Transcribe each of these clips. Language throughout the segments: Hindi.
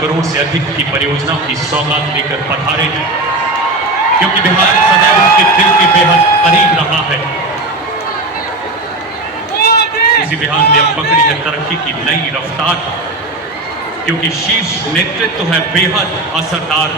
करोड़ से अधिक की परियोजनाओं की सौगात लेकर पधारे हैं, क्योंकि बिहार सदैव उनके दिल के बेहद करीब रहा है। इसी बिहार ने अब पकड़ी है तरक्की की नई रफ्तार, क्योंकि शीर्ष नेतृत्व है बेहद असरदार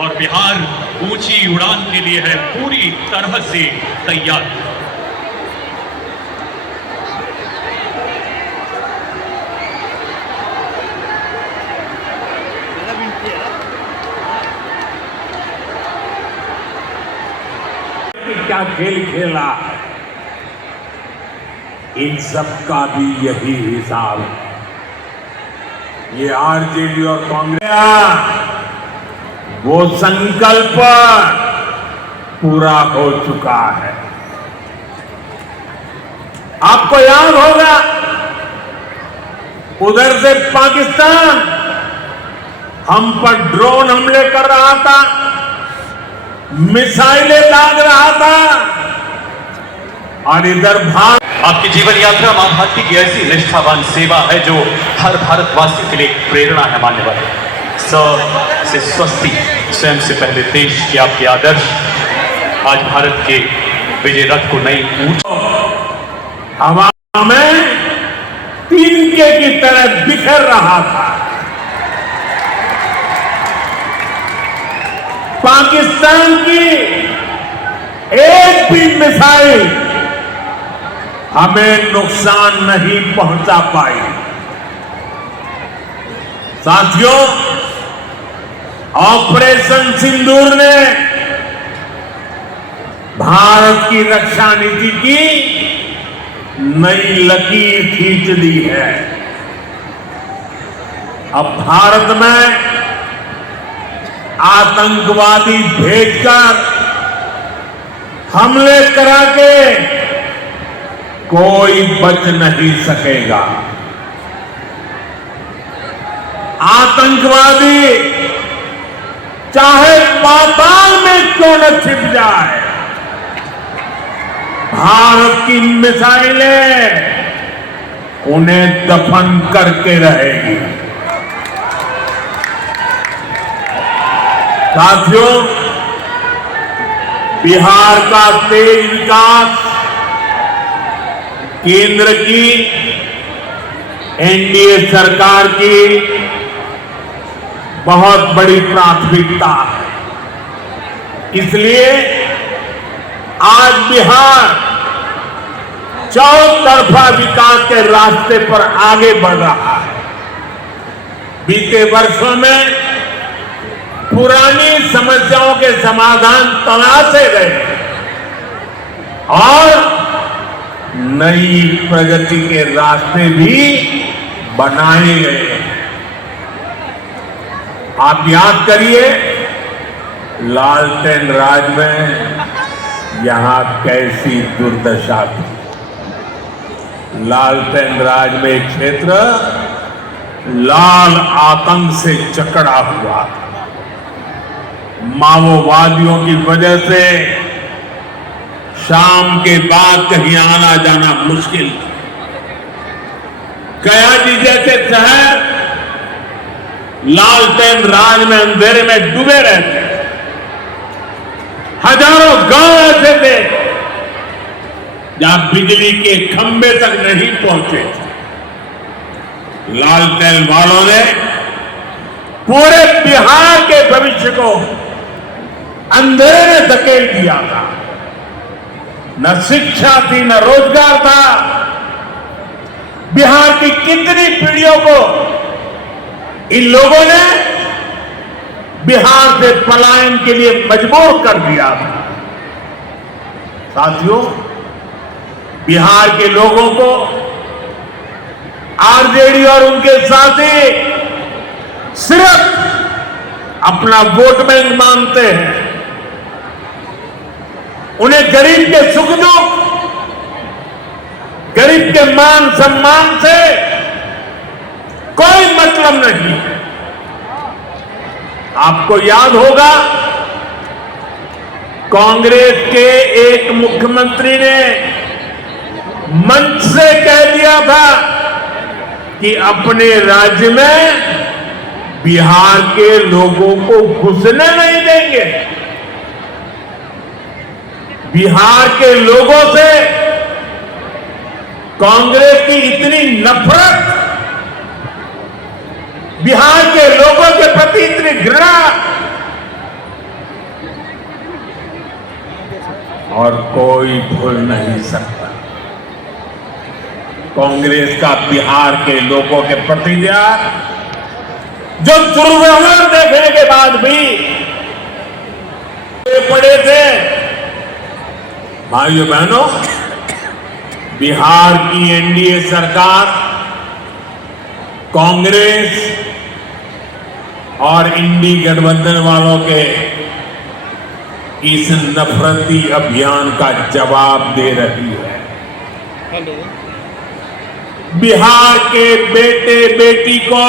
और बिहार ऊंची उड़ान के लिए है पूरी तरह से तैयार। क्या खेल खेला है, इन सब का भी यही हिसाब। ये आरजेडी और कांग्रेस वो संकल्प पूरा हो चुका है। आपको याद होगा, उधर से पाकिस्तान हम पर ड्रोन हमले कर रहा था, मिसाइलें दाग रहा था, और इधर भारत। आपकी जीवन यात्रा मां भारती की ऐसी निष्ठावान सेवा है जो हर भारतवासी के लिए प्रेरणा है। मान्यवर स से स्वस्ति, स्वयं से पहले देश के आपके आदर्श आज भारत के विजय रथ को नई हवा में तिनके की तरह बिखर रहा था। पाकिस्तान की एक भी मिसाइल हमें नुकसान नहीं पहुंचा पाई। साथियों, ऑपरेशन सिंदूर ने भारत की रक्षा नीति की नई लकीर खींच ली है। अब भारत में आतंकवादी भेजकर हमले करा के कोई बच नहीं सकेगा। आतंकवादी चाहे पाताल में क्यों न छिप जाए, भारत की मिसाइलें उन्हें दफन करके रहेगी। साथियों, बिहार का तेज विकास केंद्र की एनडीए सरकार की बहुत बड़ी प्राथमिकता है। इसलिए आज बिहार चौतरफा विकास के रास्ते पर आगे बढ़ रहा है। बीते वर्षों में पुरानी समस्याओं के समाधान तलाशे गए और नई प्रगति के रास्ते भी बनाए गए। आप याद करिए, लालटेन राज में यहां कैसी दुर्दशा थी। लालटेन राज में एक क्षेत्र लाल आतंक से जकड़ा हुआ था। माओवादियों की वजह से शाम के बाद कहीं आना जाना मुश्किल था। गया जी जैसे शहर लालटेन राज में अंधेरे में डूबे रहते। हजारों गांव ऐसे थे जहां बिजली के खंभे तक नहीं पहुंचे थे। लालटेन वालों ने पूरे बिहार के भविष्य को अंधेरे में धकेल दिया था। न शिक्षा थी, न रोजगार था। बिहार की कितनी पीढ़ियों को इन लोगों ने बिहार से पलायन के लिए मजबूर कर दिया था। साथियों, बिहार के लोगों को आरजेडी और उनके साथी सिर्फ अपना वोट बैंक मानते हैं। उन्हें गरीब के सुख दुख, गरीब के मान सम्मान से कोई मतलब नहीं है। आपको याद होगा, कांग्रेस के एक मुख्यमंत्री ने मंच से कह दिया था कि अपने राज्य में बिहार के लोगों को घुसने नहीं देंगे। बिहार के लोगों से कांग्रेस की इतनी नफरत, बिहार के लोगों के प्रति इतनी घृणा, और कोई भूल नहीं सकता। कांग्रेस का बिहार के लोगों के प्रति प्यार, जो दुर्व्यवहार देखने के बाद भी पड़े थे। भाइयों बहनों, बिहार की एनडीए सरकार कांग्रेस और इंडी गठबंधन वालों के इस नफरती अभियान का जवाब दे रही है। बिहार के बेटे बेटी को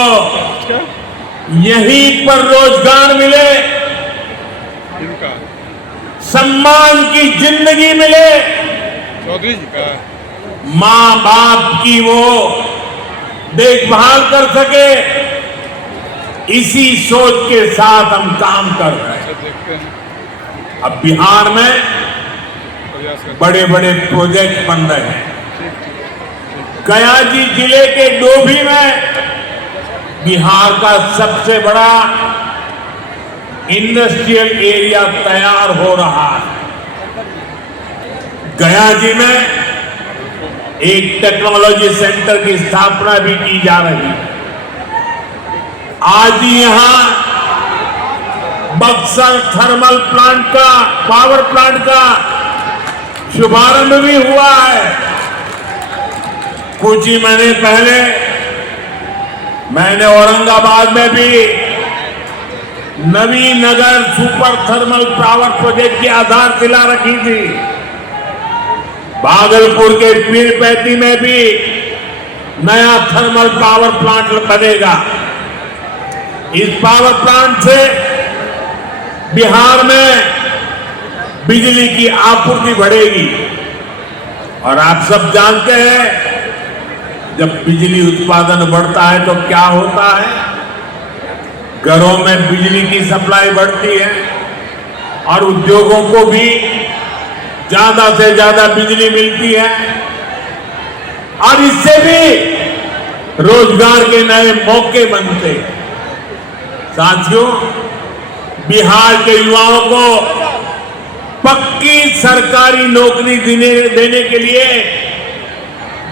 यहीं पर रोजगार मिले, सम्मान की जिंदगी मिले, चौधरी जी का मां बाप की वो देखभाल कर सके, इसी सोच के साथ हम काम कर रहे हैं। देखते हैं, अब बिहार में प्रयास करते बड़े बड़े प्रोजेक्ट बन रहे हैं। गया जी जिले के डोभी में बिहार का सबसे बड़ा इंडस्ट्रियल एरिया तैयार हो रहा है। गया जी में एक टेक्नोलॉजी सेंटर की स्थापना भी की जा रही है। आज ही यहां बक्सर थर्मल प्लांट का, पावर प्लांट का शुभारंभ भी हुआ है। कुछ ही महीने पहले मैंने औरंगाबाद में भी Nabinagar super thermal power project की आधारशिला रखी थी। भागलपुर के पीरपैंती में भी नया थर्मल पावर प्लांट बनेगा। इस पावर प्लांट से बिहार में बिजली की आपूर्ति बढ़ेगी। और आप सब जानते हैं, जब बिजली उत्पादन बढ़ता है तो क्या होता है? घरों में बिजली की सप्लाई बढ़ती है और उद्योगों को भी ज्यादा से ज्यादा बिजली मिलती है और इससे भी रोजगार के नए मौके बनते हैं। साथियों, बिहार के युवाओं को पक्की सरकारी नौकरी देने के लिए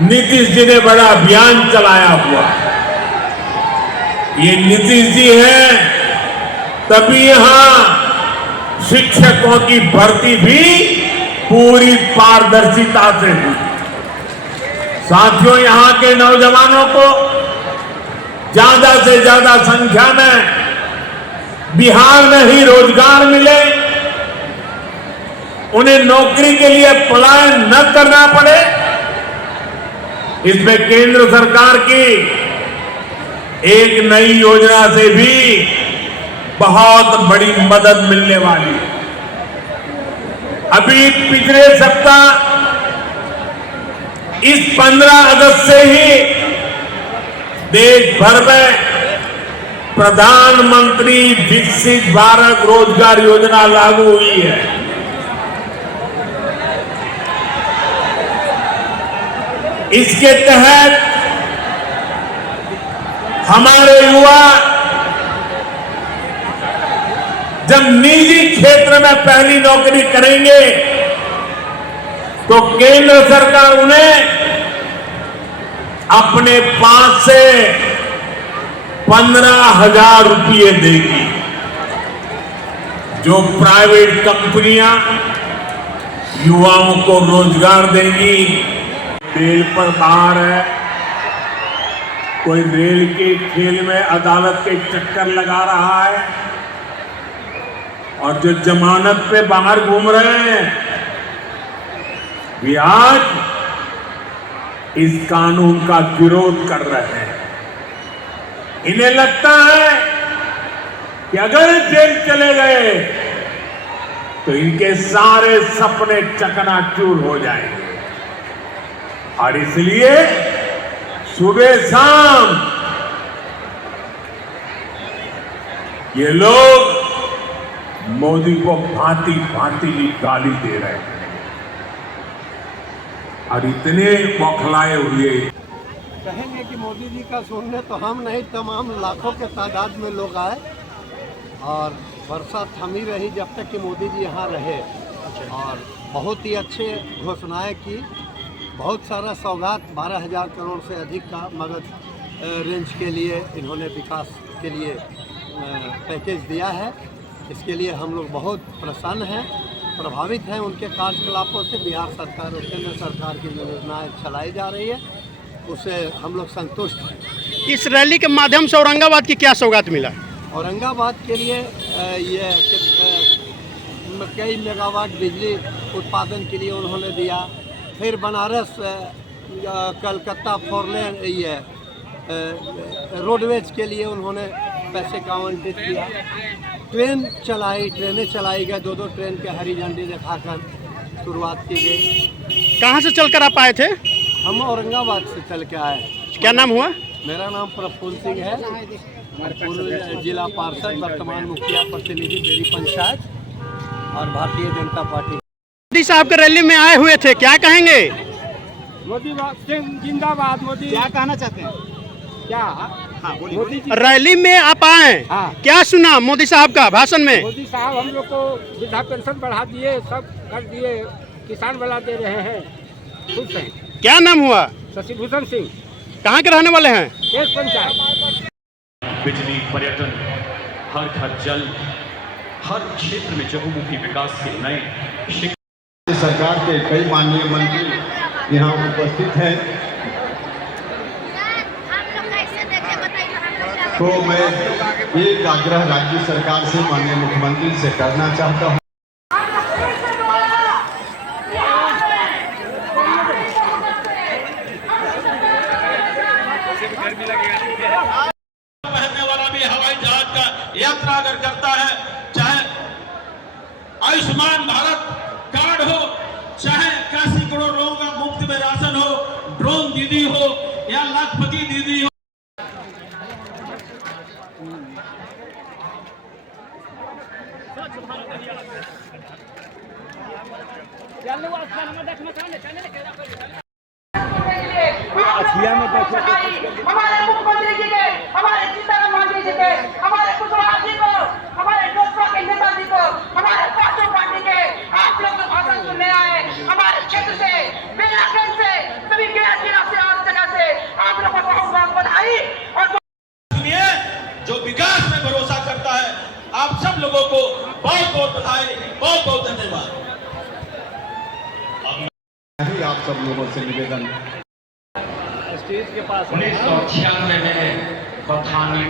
नीतीश जी ने बड़ा अभियान चलाया हुआ। ये नीतीश जी हैं, तभी यहां शिक्षकों की भर्ती भी पूरी पारदर्शिता से हुई। साथियों, यहां के नौजवानों को ज्यादा से ज्यादा संख्या में बिहार में ही रोजगार मिले, उन्हें नौकरी के लिए पलायन न करना पड़े, इसमें केंद्र सरकार की एक नई योजना से भी बहुत बड़ी मदद मिलने वाली है। अभी पिछले सप्ताह इस 15 अगस्त से ही देश भर में प्रधानमंत्री विकसित भारत रोजगार योजना लागू हुई है। इसके तहत हमारे युवा जब निजी क्षेत्र में पहली नौकरी करेंगे तो केंद्र सरकार उन्हें अपने पास से 15,000 रुपये देगी। जो प्राइवेट कंपनियां युवाओं को रोजगार देंगी, रेल पर बाहर है, कोई रेल के खेल में अदालत के चक्कर लगा रहा है और जो जमानत पे बाहर घूम रहे हैं, वे आज इस कानून का विरोध कर रहे हैं। इन्हें लगता है कि अगर जेल चले गए तो इनके सारे सपने चकनाचूर हो जाएंगे और इसलिए सुबह शाम ये लोग मोदी को भांति भांति की गाली दे रहे हैं और इतने बौखलाए हुए। कहेंगे कि मोदी जी का सुनने तो हम नहीं, तमाम लाखों के तादाद में लोग आए और वर्षा थमी रही जब तक कि मोदी जी यहाँ रहे और बहुत ही अच्छे घोषणाएं की। बहुत सारा सौगात 12,000 करोड़ से अधिक का मगध रेंज के लिए इन्होंने विकास के लिए पैकेज दिया है। इसके लिए हम लोग बहुत प्रसन्न हैं, प्रभावित हैं उनके कार्यकलापों से। बिहार सरकार और केंद्र सरकार की जो योजनाएँ चलाई जा रही है उससे हम लोग संतुष्ट हैं। इस रैली के माध्यम से औरंगाबाद की क्या सौगात मिला? औरंगाबाद के लिए ये कई मेगावाट बिजली उत्पादन के लिए उन्होंने दिया। फिर बनारस कलकत्ता 4 लेन ये रोडवेज के लिए उन्होंने पैसे का आवंटित किया। ट्रेनें चलाई गई, 2 ट्रेन के हरी झंडी दिखाकर शुरुआत की गई। कहाँ से चलकर आप आए थे? हम औरंगाबाद से चल के आए। क्या नाम हुआ? मेरा नाम प्रफुल्ल सिंह है, पूर्व जिला पार्षद, वर्तमान मुखिया प्रतिनिधि बेरी पंचायत और भारतीय जनता पार्टी। मोदी साहब के रैली में आए हुए थे, क्या कहेंगे? मोदी जिंदाबाद। मोदी क्या कहना चाहते हैं? क्या? मोदी जी, रैली में आप आए, हाँ। क्या सुना मोदी साहब का भाषण में? मोदी साहब हम लोग को वृद्धा पेंशन बढ़ा दिए, सब कर दिए, किसान वाला दे रहे हैं, खुश हैं। क्या नाम हुआ? शशिभूषण सिंह, कहाँ के रहने वाले हैं? केस पंचायत। बिजली, पर्यटन, हर घर जल, हर क्षेत्र में चहुमुखी विकास के नए सरकार के कई माननीय मंत्री यहाँ उपस्थित हैं। तो मैं एक आग्रह राज्य सरकार से माननीय मुख्यमंत्री से करना चाहता हूँ। पहनने वाला भी हवाई जहाज का यात्रा अगर करता है, चाहे आयुष्मान भारत कार्ड हो, चाहे 81 करोड़ लोगों का मुफ्त में राशन हो, ड्रोन दीदी हो या लाखपति दीदी हो। हमारे मुख्यमंत्री जी के, हमारे सीताराम मांझी जी के, हमारे कुशवाहा जी को, हमारे लोकसभा के नेता जी को, हमारे पांचों पार्टी के आप लोग भाषण सुनने आए। हमारे क्षेत्र से, बेलागंज से, सभी गया जिला से और जगह से आप लोगों को बहुत बहुत बधाई। और सुनिए, जो विकास में भरोसा करता है, आप सब लोगों को बहुत बहुत बधाई, बहुत बहुत धन्यवाद। आप सब लोगों से निवेदन, 1996 में बथानी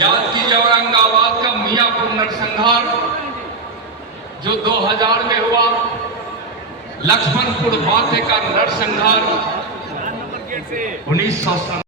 याद कीजिए औरंगाबाद का मियापुर नरसंहार जो 2000 में हुआ, लक्ष्मणपुर बांके का नरसंहार 1900